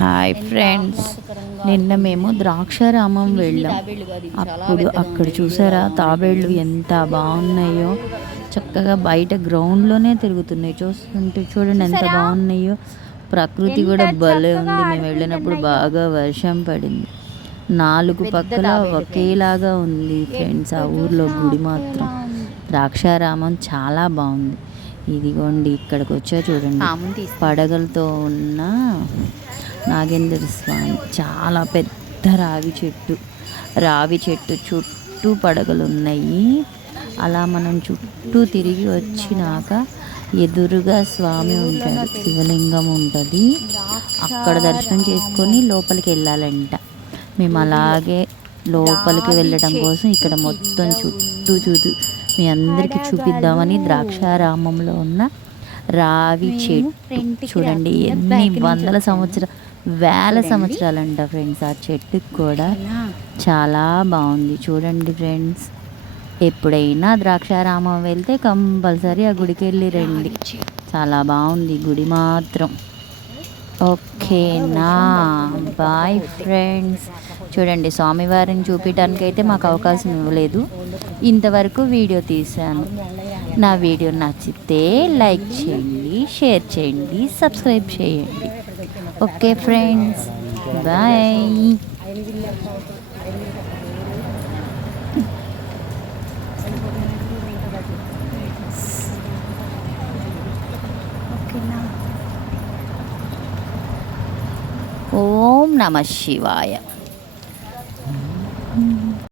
Hi friends నిన్న మేము ద్రాక్షారామం వెళ్ళాం. అప్పుడు అక్కడ చూసారా తాబేళ్ళు ఎంత బాగున్నాయో. చక్కగా బయట గ్రౌండ్లోనే తిరుగుతున్నాయి. చూస్తుంటే చూడండి ఎంత బాగున్నాయో. ప్రకృతి కూడా భలే ఉంది. మేము వెళ్ళినప్పుడు బాగా వర్షం పడింది. నాలుగు పక్కల ఒకేలాగా ఉంది ఫ్రెండ్స్ ఆ ఊర్లో గుడి మాత్రం. ద్రాక్షారామం చాలా బాగుంది. ఇదిగోండి ఇక్కడికి వచ్చా చూడండి. పడగలతో ఉన్న నాగేంద్ర స్వామి. చాలా పెద్ద రావి చెట్టు. రావి చెట్టు చుట్టూ పడగలు ఉన్నాయి. అలా మనం చుట్టూ తిరిగి వచ్చినాక ఎదురుగా స్వామి ఉంటాడు శివలింగం ఉంటుంది. అక్కడ దర్శనం చేసుకొని లోపలికి వెళ్ళాలంట. మేము అలాగే లోపలికి వెళ్ళడం కోసం ఇక్కడ మొత్తం చుట్టూ చూదు మీ అందరికీ చూపిద్దామని ద్రాక్షారామంలో ఉన్న రావి చెట్టు. చూడండి ఎన్ని వందల సంవత్సరాలు వేల సంవత్సరాలంట ఫ్రెండ్స్ ఆ చెట్టుకి కూడా. చాలా బాగుంది. చూడండి ఫ్రెండ్స్. ఎప్పుడైనా ద్రాక్షారామం వెళ్తే కంపల్సరీ ఆ గుడికి వెళ్ళి రండి. చాలా బాగుంది గుడి మాత్రం. ఓకేనా బాయ్ ఫ్రెండ్స్ చూడండి స్వామివారిని చూపించడానికి అయితే మాకు అవకాశం ఇవ్వలేదు. ఇంతవరకు వీడియో తీశాను. నా వీడియో నచ్చితే లైక్ చేయండి షేర్ చేయండి సబ్స్క్రైబ్ చేయండి. ఓకే ఫ్రెండ్స్ బాయ్ ఓం నమ శివాయ.